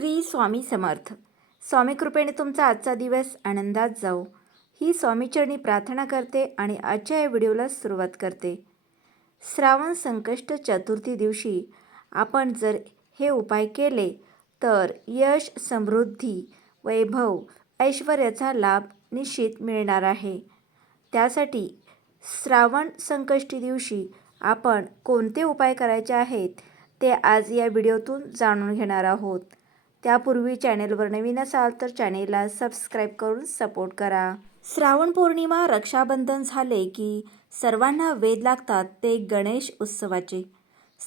श्री स्वामी समर्थ. स्वामी कृपेने तुमचा आजचा दिवस आनंदात जाऊ ही स्वामीचरणी प्रार्थना करते आणि आजच्या या व्हिडिओला सुरुवात करते. श्रावण संकष्ट चतुर्थी दिवशी आपण जर हे उपाय केले तर यश समृद्धी वैभव ऐश्वर्याचा लाभ निश्चित मिळणार आहे. त्यासाठी श्रावण संकष्टी दिवशी आपण कोणते उपाय करायचे आहेत ते आज या व्हिडिओतून जाणून घेणार आहोत. त्यापूर्वी चॅनेलवर नवीन असाल तर चॅनेलला सबस्क्राईब करून सपोर्ट करा. श्रावण पौर्णिमा रक्षाबंधन झाले की सर्वांना वेद लागतात ते गणेश उत्सवाचे.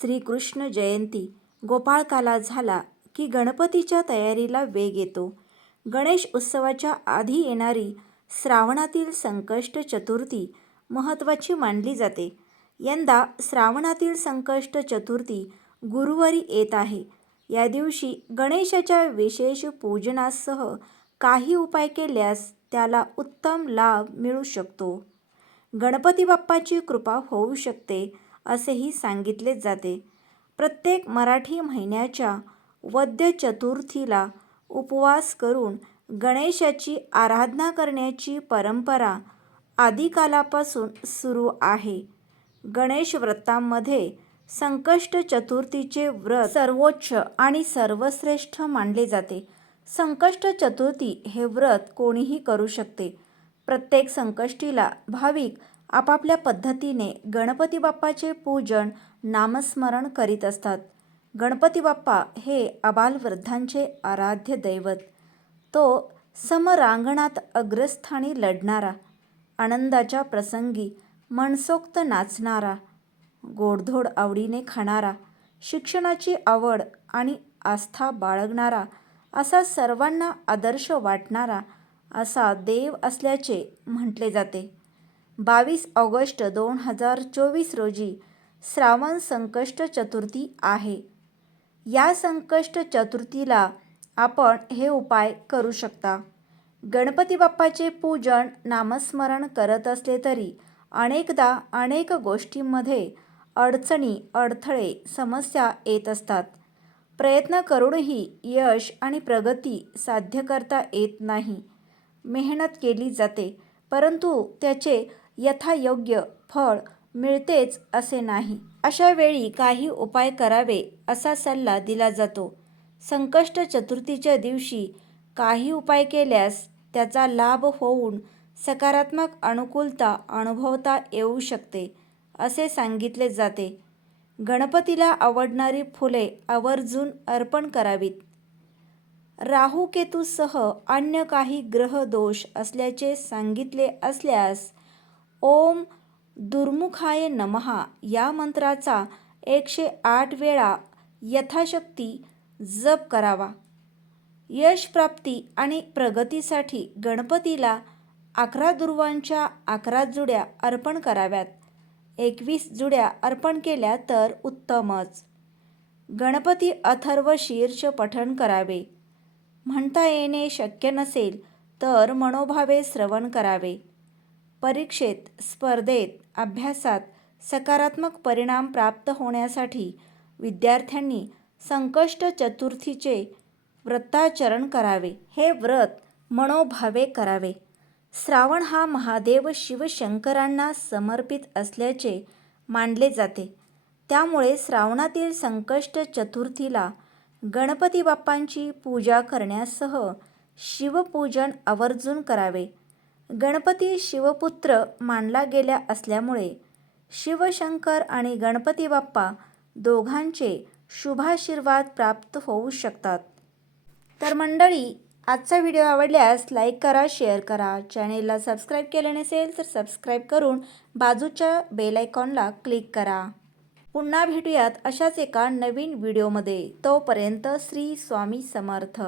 श्रीकृष्ण जयंती गोपाळकाला झाला की गणपतीच्या तयारीला वेग येतो. गणेश उत्सवाच्या आधी येणारी श्रावणातील संकष्ट चतुर्थी महत्त्वाची मानली जाते. यंदा श्रावणातील संकष्ट चतुर्थी गुरुवारी येत आहे. या दिवशी गणेशाच्या विशेष पूजनासह काही उपाय केल्यास त्याला उत्तम लाभ मिळू शकतो. गणपती बाप्पाची कृपा होऊ शकते असेही सांगितले जाते. प्रत्येक मराठी महिन्याच्या वद्य चतुर्थीला उपवास करून गणेशाची आराधना करण्याची परंपरा आदिकालापासून सुरू आहे. गणेश व्रतांमध्ये संकष्ट चतुर्थीचे व्रत सर्वोच्च आणि सर्वश्रेष्ठ मानले जाते. संकष्ट चतुर्थी हे व्रत कोणीही करू शकते. प्रत्येक संकष्टीला भाविक आपापल्या पद्धतीने गणपती बाप्पाचे पूजन नामस्मरण करीत असतात. गणपती बाप्पा हे अबालवृद्धांचे आराध्य दैवत. तो समरांगणात अग्रस्थानी लढणारा आनंदाच्या प्रसंगी मनसोक्त नाचणारा गोडधोड आवडीने खाणारा शिक्षणाची आवड आणि आस्था बाळगणारा असा सर्वांना आदर्श वाटणारा असा देव असल्याचे म्हटले जाते. बावीस ऑगस्ट दोन हजार चोवीस रोजी श्रावण संकष्ट चतुर्थी आहे. या संकष्ट चतुर्थीला आपण हे उपाय करू शकता. गणपती बाप्पाचे पूजन नामस्मरण करत असले तरी अनेकदा अनेक गोष्टींमध्ये अडचणी अडथळे समस्या येत असतात. प्रयत्न करूनही यश आणि प्रगती साध्य करता येत नाही. मेहनत केली जाते परंतु त्याचे यथायोग्य फळ मिळतेच असे नाही. अशा वेळी काही उपाय करावे असा सल्ला दिला जातो. संकष्ट चतुर्थीच्या दिवशी काही उपाय केल्यास त्याचा लाभ होऊन सकारात्मक अनुकूलता अनुभवता येऊ शकते. असे सांगितले जाते. गणपतीला आवडणारी फुले आवर्जून अर्पण करावीत. राहू केतूसह अन्य काही ग्रह दोष असल्याचे सांगितले असल्यास ओम दुर्मुखाय नमहा या मंत्राचा एकशे आठ वेळा यथाशक्ती जप करावा. यश प्राप्ती आणि प्रगतीसाठी गणपतीला अकरा दुर्वांच्या अकरा जुड्या अर्पण कराव्यात. एकवीस जुड्या अर्पण केल्या तर उत्तमच. गणपती अथर्व शीर्ष पठण करावे. म्हणता येणे शक्य नसेल तर मनोभावे श्रवण करावे. परीक्षेत स्पर्धेत अभ्यासात सकारात्मक परिणाम प्राप्त होण्यासाठी विद्यार्थ्यांनी संकष्ट चतुर्थीचे व्रताचरण करावे. हे व्रत मनोभावे करावे. श्रावण हा महादेव शिवशंकरांना समर्पित असल्याचे मानले जाते. त्यामुळे श्रावणातील संकष्ट चतुर्थीला गणपती बाप्पांची पूजा करण्यासह शिवपूजन आवर्जून करावे. गणपती शिवपुत्र मानला गेल्या असल्यामुळे शिवशंकर आणि गणपती बाप्पा दोघांचे शुभाशीर्वाद प्राप्त होऊ शकतात. तर मंडळी आजचा व्हिडिओ आवडल्यास लाईक करा शेअर करा. चॅनेलला सबस्क्राईब केले नसेल तर सबस्क्राईब करून बाजूच्या बेल आयकॉनला क्लिक करा. पुन्हा भेटूयात अशाच एका नवीन व्हिडिओमध्ये. तोपर्यंत श्री स्वामी समर्थ.